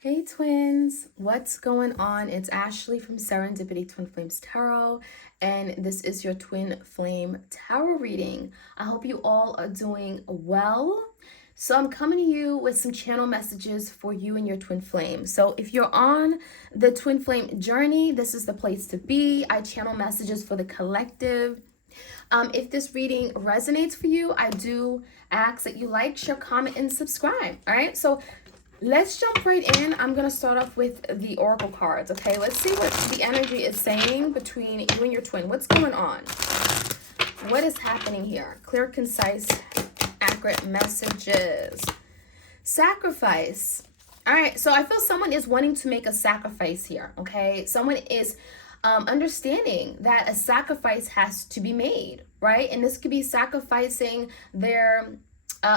Hey twins, what's going on? It's Ashley from Serendipity Twinflames Tarot, and this is your Twin Flame Tarot reading. I hope you all are doing well. So I'm coming to you with some channel messages for you and your twin flame. So if you're on the twin flame journey, this is the place to be. I channel messages for the collective. If this reading resonates for you, I do ask that you like, share, comment, and subscribe. All right, so let's jump right in. I'm going to start off with the oracle cards, okay? Let's see what the energy is saying between you and your twin. What's going on? What is happening here? Clear, concise, accurate messages. Sacrifice. All right, so I feel someone is wanting to make a sacrifice here, okay? Someone is understanding that a sacrifice has to be made, right? And this could be sacrificing their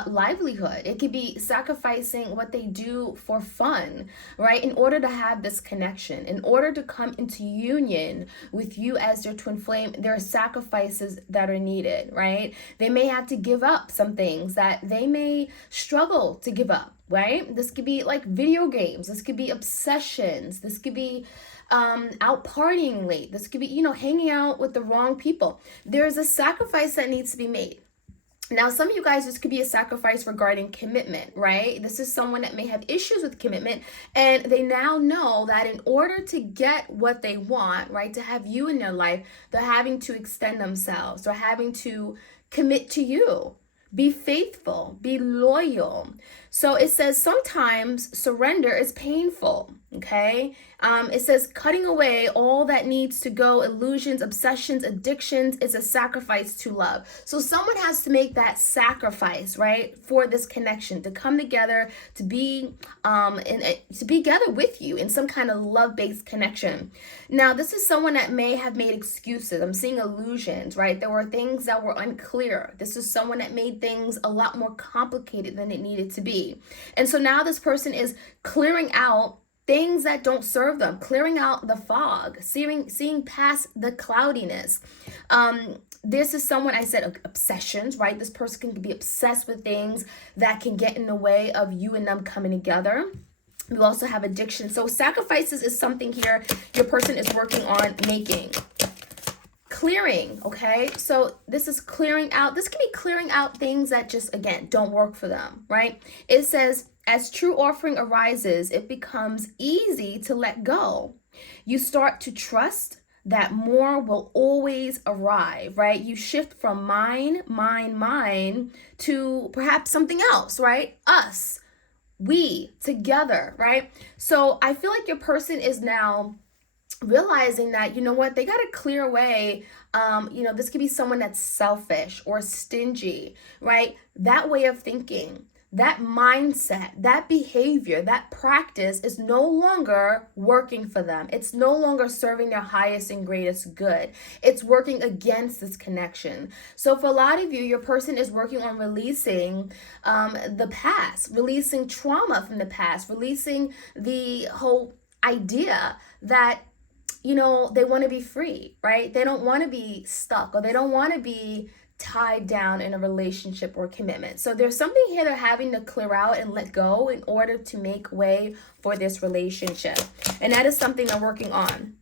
livelihood. It could be sacrificing what they do for fun, right? In order to have this connection, in order to come into union with you as their twin flame, there are sacrifices that are needed, right? They may have to give up some things that they may struggle to give up, right? This could be like video games. This could be obsessions. This could be out partying late. This could be, hanging out with the wrong people. There's a sacrifice that needs to be made. Now, some of you guys, this could be a sacrifice regarding commitment, right? This is someone that may have issues with commitment, and they now know that in order to get what they want, right, to have you in their life, they're having to extend themselves. They're having to commit to you. Be faithful, be loyal. So it says sometimes surrender is painful, okay? It says cutting away all that needs to go, illusions, obsessions, addictions, is a sacrifice to love. So someone has to make that sacrifice, right, for this connection, to come together, to be together with you in some kind of love-based connection. Now, this is someone that may have made excuses. I'm seeing illusions, right? There were things that were unclear. This is someone that made things a lot more complicated than it needed to be. And so now this person is clearing out things that don't serve them, clearing out the fog, seeing past the cloudiness. This is someone, I said, obsessions, right? This person can be obsessed with things that can get in the way of you and them coming together. We also have addiction. So sacrifices is something here your person is working on making. Clearing, okay? So this is clearing out. This can be clearing out things that just, again, don't work for them, right? It says, as true offering arises, it becomes easy to let go. You start to trust that more will always arrive, right? You shift from mine to perhaps something else, right? Us, we, together, right? So I feel like your person is now realizing that, you know what, they got to clear away, this could be someone that's selfish or stingy, right? That way of thinking, that mindset, that behavior, that practice is no longer working for them. It's no longer serving their highest and greatest good. It's working against this connection. So for a lot of you, your person is working on releasing the past, releasing trauma from the past, releasing the whole idea that they want to be free, right? They don't want to be stuck, or they don't want to be tied down in a relationship or commitment. So there's something here they're having to clear out and let go in order to make way for this relationship. And that is something they're working on.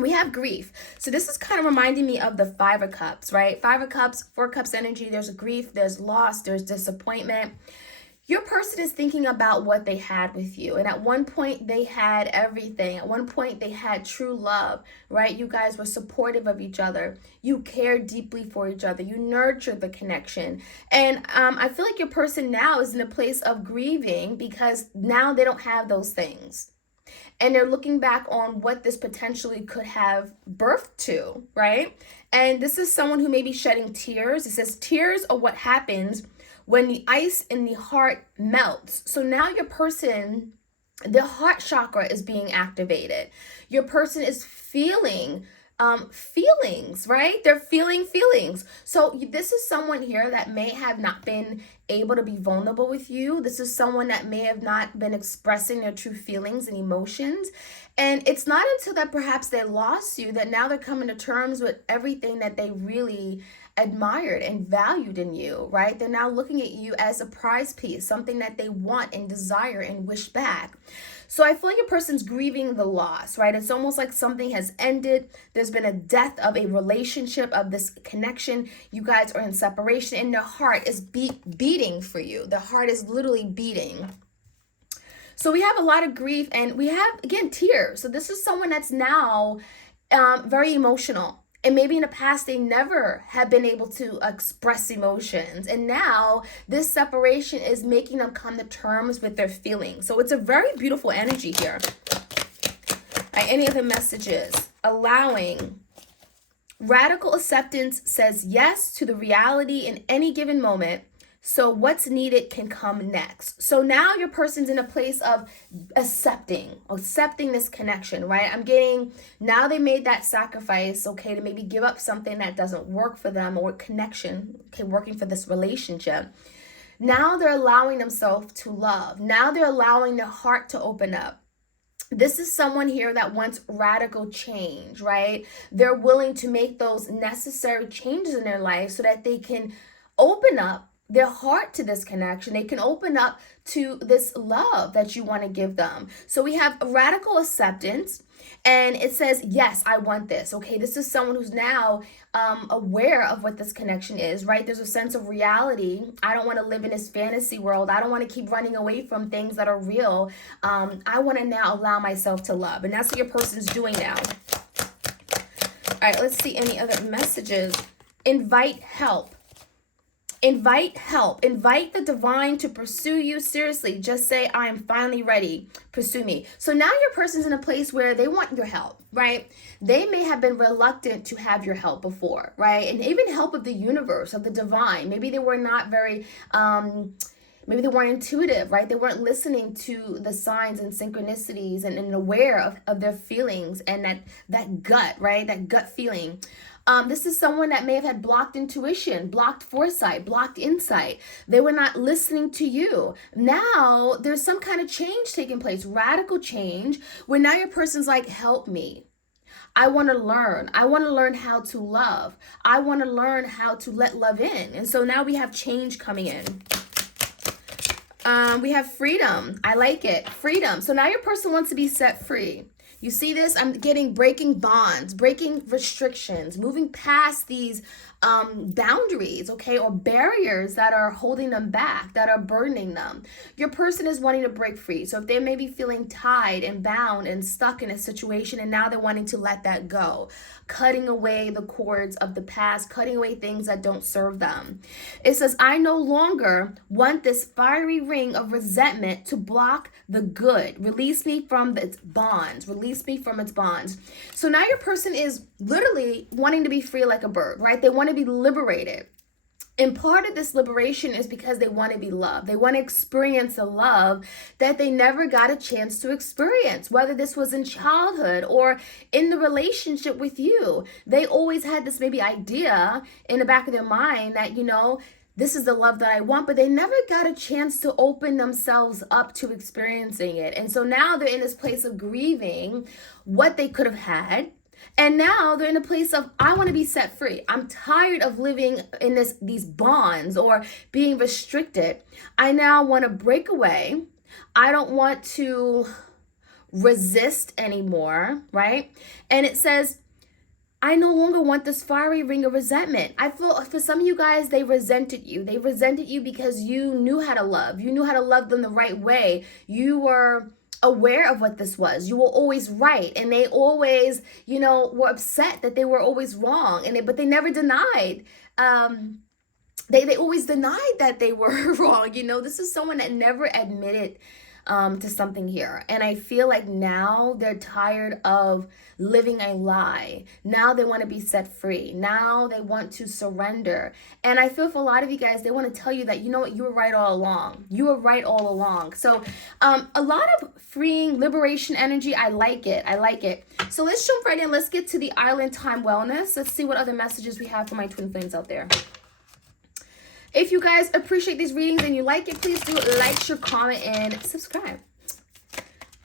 We have grief. So this is kind of reminding me of the Five of Cups, right? Five of Cups, Four Cups energy. There's grief, there's loss, there's disappointment. Your person is thinking about what they had with you. And at one point, they had everything. At one point, they had true love, right? You guys were supportive of each other. You cared deeply for each other. You nurtured the connection. And I feel like your person now is in a place of grieving because now they don't have those things. And they're looking back on what this potentially could have birthed to, right? And this is someone who may be shedding tears. It says tears are what happens when the ice in the heart melts. So now your person, the heart chakra is being activated. Your person is feeling feelings, right? They're feeling feelings. So this is someone here that may have not been able to be vulnerable with you. This is someone that may have not been expressing their true feelings and emotions. And it's not until that perhaps they lost you that now they're coming to terms with everything that they really admired and valued in you, right? They're now looking at you as a prize piece, something that they want and desire and wish back. So I feel like a person's grieving the loss, right? It's almost like something has ended. There's been a death of a relationship, of this connection. You guys are in separation and their heart is beating for you. The heart is literally beating. So we have a lot of grief and we have, again, tears. So this is someone that's now very emotional. And maybe in the past, they never have been able to express emotions. And now this separation is making them come to terms with their feelings. So it's a very beautiful energy here. Right, any other messages? Allowing. Radical acceptance says yes to the reality in any given moment. So what's needed can come next. So now your person's in a place of accepting this connection, right? I'm getting, now they made that sacrifice, okay, to maybe give up something that doesn't work for them, or connection, okay, working for this relationship. Now they're allowing themselves to love. Now they're allowing their heart to open up. This is someone here that wants radical change, right? They're willing to make those necessary changes in their life so that they can open up their heart to this connection. They can open up to this love that you want to give them. So we have radical acceptance, and it says, yes, I want this. Okay, this is someone who's now aware of what this connection is, right? There's a sense of reality. I don't want to live in this fantasy world. I don't want to keep running away from things that are real. I want to now allow myself to love. And that's what your person's doing now. All right, let's see any other messages. Invite help. Invite help. Invite the divine to pursue you. Seriously, just say, I am finally ready. Pursue me. So now your person's in a place where they want your help, right? They may have been reluctant to have your help before, right? And even help of the universe, of the divine. Maybe they were not very, maybe they weren't intuitive, right? They weren't listening to the signs and synchronicities and aware of their feelings and that gut, right? That gut feeling. This is someone that may have had blocked intuition, blocked foresight, blocked insight. They were not listening to you. Now there's some kind of change taking place, radical change, where now your person's like, help me. I want to learn. I want to learn how to love. I want to learn how to let love in. And so now we have change coming in. We have freedom. I like it. Freedom. So now your person wants to be set free. You see this? I'm getting breaking bonds, breaking restrictions, moving past these boundaries, okay, or barriers that are holding them back, that are burdening them. Your person is wanting to break free. So if they may be feeling tied and bound and stuck in a situation, and now they're wanting to let that go, cutting away the cords of the past, cutting away things that don't serve them. It says, I no longer want this fiery ring of resentment to block the good. Release me from its bonds. Release me from its bonds. So now your person is literally wanting to be free like a bird, right? They want to be liberated. And part of this liberation is because they want to be loved. They want to experience a love that they never got a chance to experience, whether this was in childhood or in the relationship with you. They always had this maybe idea in the back of their mind that, you know, this is the love that I want, but they never got a chance to open themselves up to experiencing it. And so now they're in this place of grieving what they could have had. And now they're in a place of, I want to be set free. I'm tired of living in these bonds or being restricted. I now want to break away. I don't want to resist anymore, right? And it says, I no longer want this fiery ring of resentment. I feel for some of you guys, they resented you. They resented you because you knew how to love. You knew how to love them the right way. You were aware of what this was. You were always right. And they always, you know, were upset that they were always wrong. But they never denied. They always denied that they were wrong. You know, this is someone that never admitted to something here. And I feel like now they're tired of living a lie. Now they want to be set free. Now they want to surrender. And I feel for a lot of you guys, they want to tell you that, you know what, you were right all along. You were right all along. So a lot of freeing liberation energy. I like it. I like it. So let's jump right in. Let's get to the Island Time Wellness. Let's see what other messages we have for my twin flames out there. If you guys appreciate these readings and you like it, please do like, share, comment, and subscribe.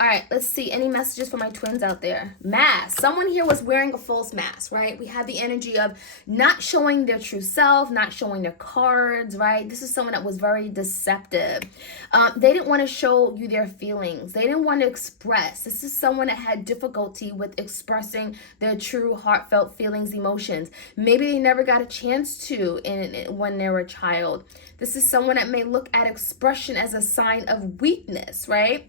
All right, let's see. Any messages for my twins out there? Mask. Someone here was wearing a false mask, right? We have the energy of not showing their true self, not showing their cards, right? This is someone that was very deceptive. They didn't want to show you their feelings. They didn't want to express. This is someone that had difficulty with expressing their true heartfelt feelings, emotions. Maybe they never got a chance to when they were a child. This is someone that may look at expression as a sign of weakness, right?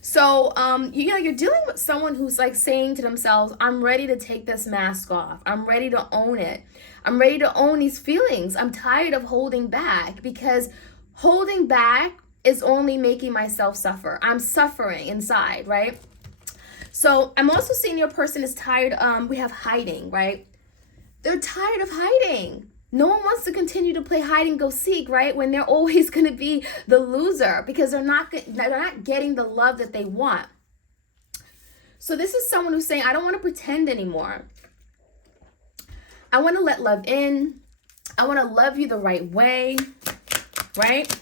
So, you're dealing with someone who's like saying to themselves, I'm ready to take this mask off. I'm ready to own it. I'm ready to own these feelings. I'm tired of holding back, because holding back is only making myself suffer. I'm suffering inside, right? So I'm also seeing your person is tired. We have hiding, right? They're tired of hiding. No one wants to continue to play hide and go seek, right? When they're always going to be the loser, because they're not getting the love that they want. So this is someone who's saying, I don't want to pretend anymore. I want to let love in. I want to love you the right way, right?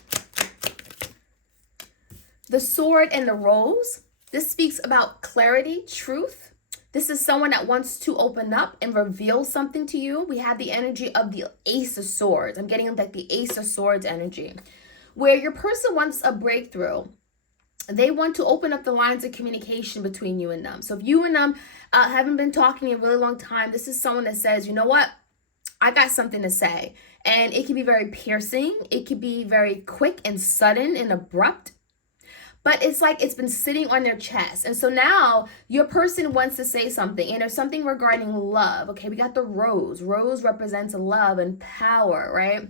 The sword and the rose. This speaks about clarity, truth. This is someone that wants to open up and reveal something to you. We have the energy of the Ace of Swords. I'm getting like the Ace of Swords energy, where your person wants a breakthrough. They want to open up the lines of communication between you and them. So if you and them haven't been talking in a really long time, this is someone that says, you know what? I got something to say. And it can be very piercing. It can be very quick and sudden and abrupt. But it's like it's been sitting on their chest. And so now your person wants to say something. And there's something regarding love. Okay, we got the rose. Rose represents love and power, right?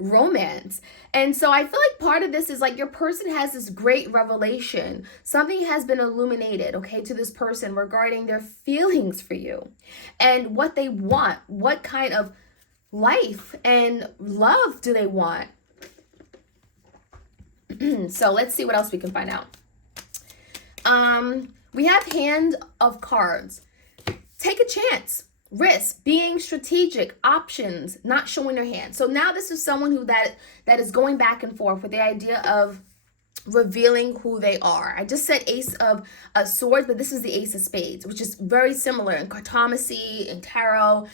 Romance. And so I feel like part of this is like your person has this great revelation. Something has been illuminated, okay, to this person regarding their feelings for you and what they want. What kind of life and love do they want? So let's see what else we can find out. We have Hand of Cards. Take a chance. Risk. Being strategic. Options. Not showing their hand. So now this is someone who that is going back and forth with the idea of revealing who they are. I just said Ace of Swords, but this is the Ace of Spades, which is very similar in cartomancy and tarot.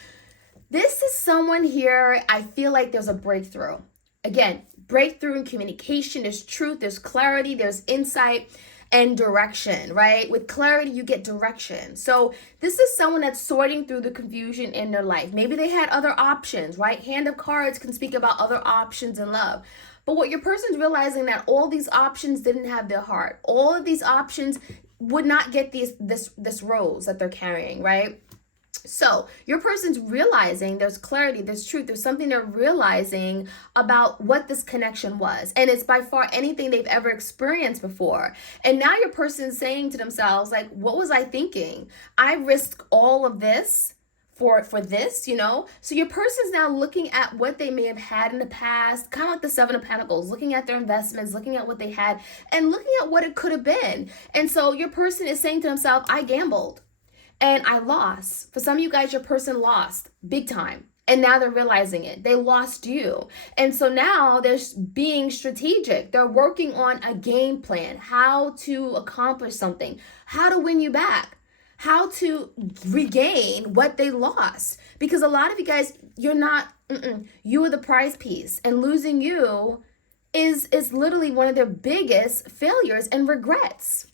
This is someone here, I feel like there's a breakthrough. Again, breakthrough in communication. There's truth, there's clarity, there's insight and direction, right? With clarity, you get direction. So this is someone that's sorting through the confusion in their life. Maybe they had other options, right? Hand of Cards can speak about other options in love. But what your person's realizing that all these options didn't have their heart. All of these options would not get this rose that they're carrying, right? So your person's realizing there's clarity, there's truth, there's something they're realizing about what this connection was. And it's by far anything they've ever experienced before. And now your person's saying to themselves, like, what was I thinking? I risked all of this for this, you know? So your person's now looking at what they may have had in the past, kind of like the Seven of Pentacles, looking at their investments, looking at what they had, and looking at what it could have been. And so your person is saying to themselves, I gambled. And I lost. For some of you guys, your person lost big time. And now they're realizing it. They lost you. And so now they're being strategic. They're working on a game plan, how to accomplish something, how to win you back, how to regain what they lost. Because a lot of you guys, you're not, you are the prize piece. And losing you is literally one of their biggest failures and regrets.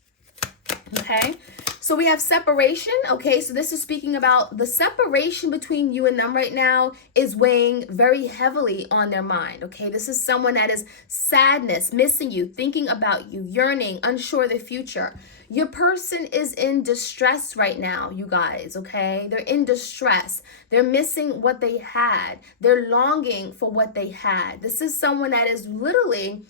Okay, so we have separation. Okay, so this is speaking about the separation between you and them right now is weighing very heavily on their mind. Okay, this is someone that is sadness, missing you, thinking about you, yearning, unsure of the future. Your person is in distress right now, you guys. Okay, they're in distress. They're missing what they had. They're longing for what they had. This is someone that is literally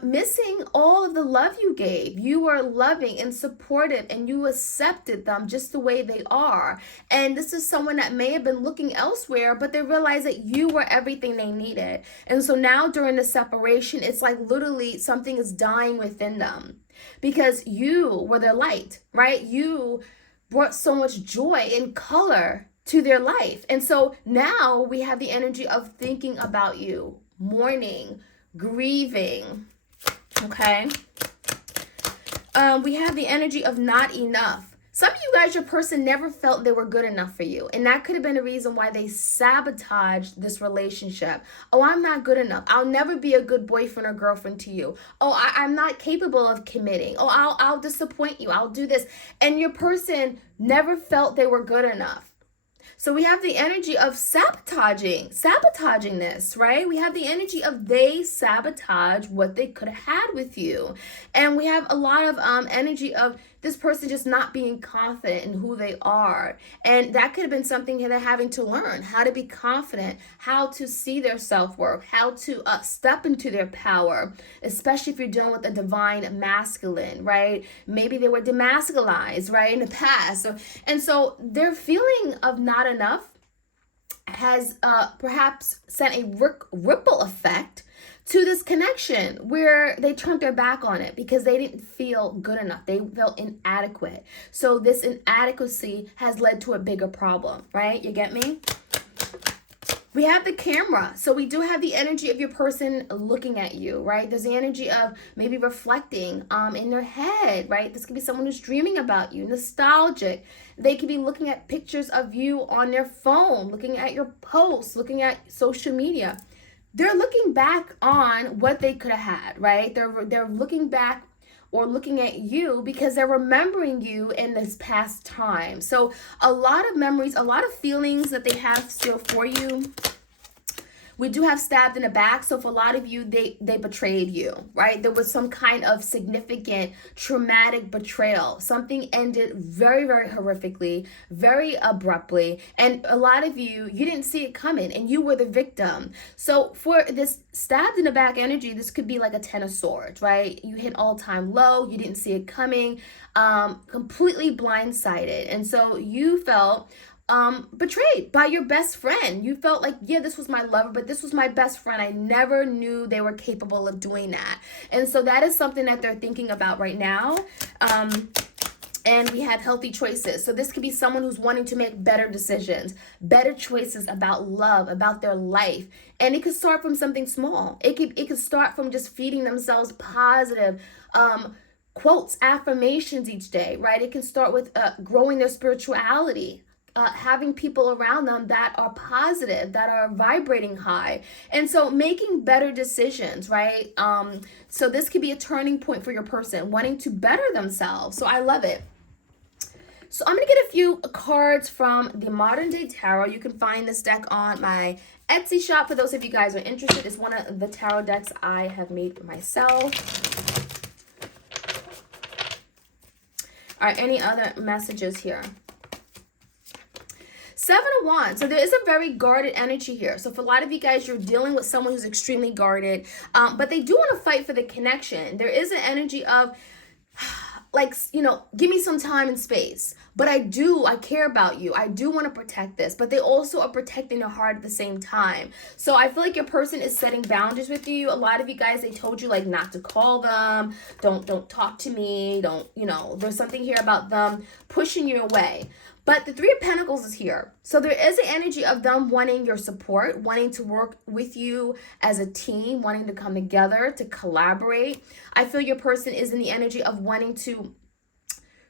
missing all of the love you gave. You were loving and supportive and you accepted them just the way they are. And this is someone that may have been looking elsewhere, but they realized that you were everything they needed. And so now during the separation, it's like literally something is dying within them because you were their light, right? You brought so much joy and color to their life. And so now we have the energy of thinking about you, mourning, grieving. Okay, We have the energy of not enough. Some of you guys, your person never felt they were good enough for you. And that could have been a reason why they sabotaged this relationship. Oh, I'm not good enough. I'll never be a good boyfriend or girlfriend to you. Oh, I'm not capable of committing. Oh, I'll disappoint you. I'll do this. And your person never felt they were good enough. So we have the energy of sabotaging this, right? We have the energy of they sabotage what they could have had with you. And we have a lot of energy of this person just not being confident in who they are. And that could have been something they're having to learn, how to be confident, how to see their self-worth, how to step into their power, especially if you're dealing with a divine masculine, right? Maybe they were demasculized, right, in the past. And so their feeling of not enough has perhaps sent a ripple effect to this connection where they turned their back on it because they didn't feel good enough. They felt inadequate. So this inadequacy has led to a bigger problem, right? You get me? We have the camera. So we do have the energy of your person looking at you, right? There's the energy of maybe reflecting in their head, right? This could be someone who's dreaming about you, nostalgic. They could be looking at pictures of you on their phone, looking at your posts, looking at social media. They're looking back on what they could have had, right? They're looking back or looking at you because they're remembering you in this past time. So a lot of memories, a lot of feelings that they have still for you. We do have stabbed in the back. So for a lot of you, they betrayed you, right? There was some kind of significant traumatic betrayal. Something ended very, very horrifically, very abruptly. And a lot of you didn't see it coming and you were the victim. So for this stabbed in the back energy, this could be like a 10 of swords, right? You hit all-time low. You didn't see it coming, completely blindsided. And so you felt betrayed by your best friend. You felt like, yeah, this was my lover, but this was my best friend. I never knew they were capable of doing that. And so that is something that they're thinking about right now. And we have healthy choices. So this could be someone who's wanting to make better decisions, better choices about love, about their life. And it could start from something small. It could start from just feeding themselves positive quotes, affirmations each day, right? It can start with growing their spirituality. Having people around them that are positive, that are vibrating high. And so making better decisions, right? So this could be a turning point for your person, wanting to better themselves. So I love it. So I'm going to get a few cards from the Modern Day Tarot. You can find this deck on my Etsy shop. For those of you guys who are interested, it's one of the tarot decks I have made myself. All right, any other messages here? Seven of Wands. So there is a very guarded energy here. So for a lot of you guys, you're dealing with someone who's extremely guarded, but they do want to fight for the connection. There is an energy of like, you know, give me some time and space. But I care about you. I do want to protect this, but they also are protecting your heart at the same time. So I feel like your person is setting boundaries with you. A lot of you guys, they told you like not to call them. Don't talk to me. Don't, you know, there's something here about them pushing you away. But the Three of Pentacles is here. So there is an energy of them wanting your support, wanting to work with you as a team, wanting to come together, to collaborate. I feel your person is in the energy of wanting to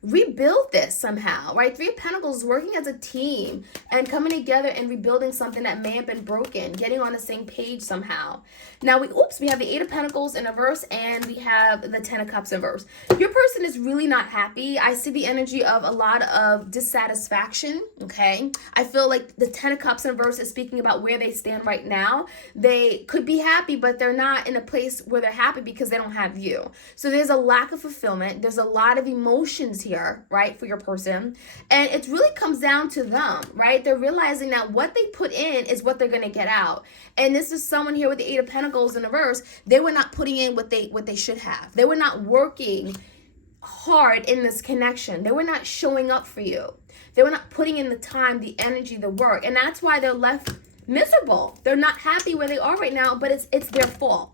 rebuild this somehow, right? Three of Pentacles, working as a team and coming together and rebuilding something that may have been broken, getting on the same page somehow. Now we have the Eight of Pentacles in reverse and we have the Ten of Cups in reverse. Your person is really not happy. I see the energy of a lot of dissatisfaction, okay? I feel like the Ten of Cups in reverse is speaking about where they stand right now. They could be happy, but they're not in a place where they're happy because they don't have you. So there's a lack of fulfillment. There's a lot of emotions here, right, for your person. And it really comes down to them, right? They're realizing that what they put in is what they're going to get out. And this is someone here with the Eight of Pentacles in reverse. They were not putting in what they should have. They were not working hard in this connection. They were not showing up for you. They were not putting in the time, the energy, the work. And that's why they're left miserable. They're not happy where they are right now, but it's their fault.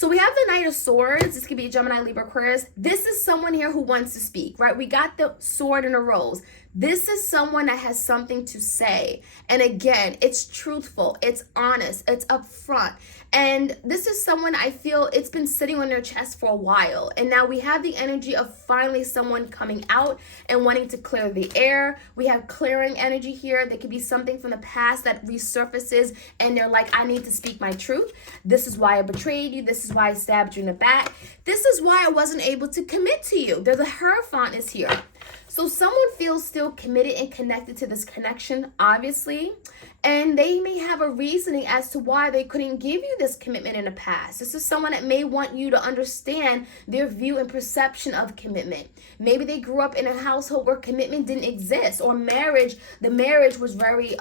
So we have the Knight of Swords. This could be Gemini, Libra, Aquarius. This is someone here who wants to speak, right? We got the sword and a rose. This is someone that has something to say. And again, it's truthful, it's honest, it's upfront. And this is someone I feel it's been sitting on their chest for a while. And now we have the energy of finally someone coming out and wanting to clear the air. We have clearing energy here. There could be something from the past that resurfaces and they're like, I need to speak my truth. This is why I betrayed you. This is why I stabbed you in the back. This is why I wasn't able to commit to you. There's a Hierophant is here. So someone feels still committed and connected to this connection, obviously, and they may have a reasoning as to why they couldn't give you this commitment in the past. This is someone that may want you to understand their view and perception of commitment. Maybe they grew up in a household where commitment didn't exist, or the marriage was very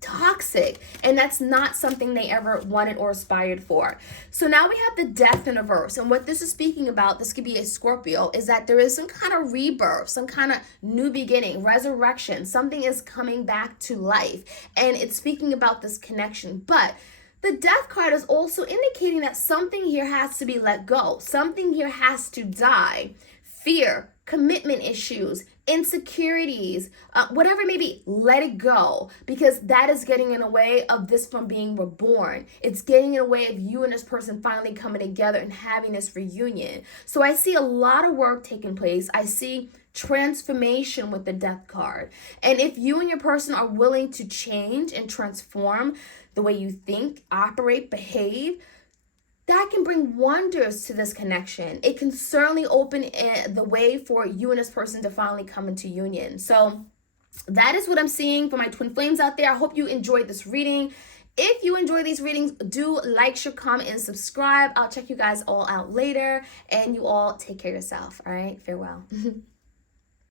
toxic, and that's not something they ever wanted or aspired for. So now we have the Death in reverse, and what this is speaking about, this could be a Scorpio, is that there is some kind of rebirth, some kind of new beginning, resurrection. Something is coming back to life, and it's speaking about this connection. But the Death card is also indicating that something here has to be let go. Something here has to die. Fear, commitment issues, insecurities, whatever it may be, let it go, because that is getting in the way of this from being reborn. It's getting in the way of you and this person finally coming together and having this reunion. So I see a lot of work taking place. I see transformation with the Death card. And if you and your person are willing to change and transform the way you think, operate, behave, that can bring wonders to this connection. It can certainly open the way for you and this person to finally come into union. So that is what I'm seeing for my twin flames out there. I hope you enjoyed this reading. If you enjoy these readings, do like, share, comment, and subscribe. I'll check you guys all out later. And you all take care of yourself. All right? Farewell.